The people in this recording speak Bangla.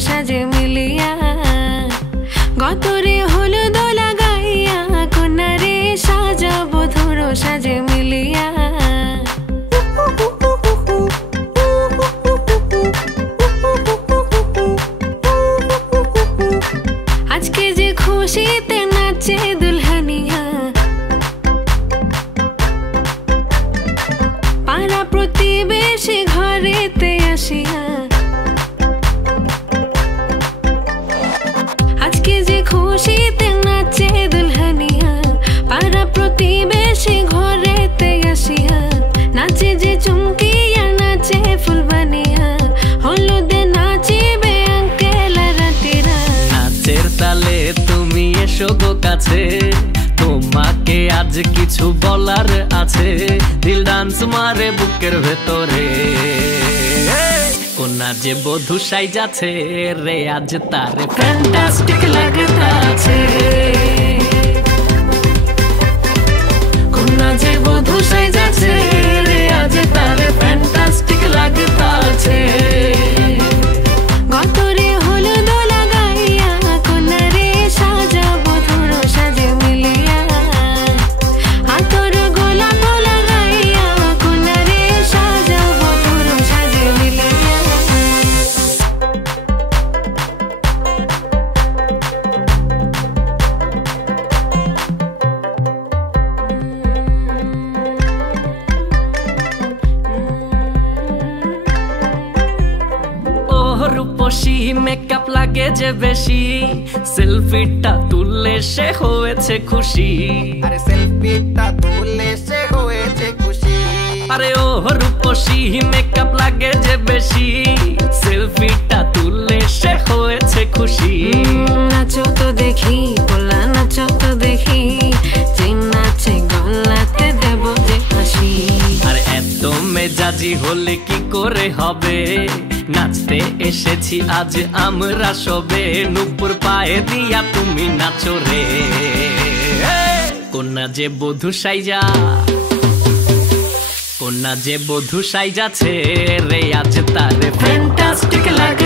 সাজে মিলিয়া গতরে হলুদ লাগাইয়া কন্যারে সাজাবো ধুর সাজে মিলিয়া আজকে যে খুশিতে নাচে দুলহানিয়া পাড়া প্রতিবেশী ঘরেতে আসিয়া আজকে যে খুশিতে নাচে দুলহানিয়া পাড়া প্রতিবেশী ঘরেতে আসিয়া নাচে যে চুমকিয়া নাচে ফুলবানিয়া হলুদে নাচিবে আঙ্কেল রাতিরা নাচের তালে তুমি এসো গো কাছে তোমাকে আজ কিছু বলার আছে দিল ডান্স মারে বুকের ভেতরে কোনা যে বধূ সাইজাছে রে আজ তারে ফ্যান্টাস্টিক লাগতাছে কোনা যে বধূ সাইজাছে রে আজ তারে ফ্যান্টাস্টিক লাগতাছে গতরে হলুদ লাগাইয়া কন্যারে সাজাবো ধুর সাজে মিলিয়া হাতর গোলাপ লাগাইয়া কন্যারে সাজাবো ধুর সাজে মিলিয়া রূপসী মেকআপ লাগে যে বেশি সেলফিটা তুললে সে হয়েছে খুশি আরে সেলফিটা তুললে সে হয়েছে খুশি আরে ও রূপসী মেকআপ লাগে যে বেশি সেলফিটা তুললে সে হয়েছে খুশি নাচো তো দেখি বলা নাচো তো দেখি যে নাচে গলাতে দেব যে হাসি আর এত মেজাজি হলে কি করে হবে নাচতে এসেছি আজ আমরা সবে নুপুর পায়ে দিয়া তুমি নাচো রে কোনা যে বধূ সাইজা কোনা যে বধূ সাইজাছে রে আজ তারে ফ্যান্টাস্টিক লাগে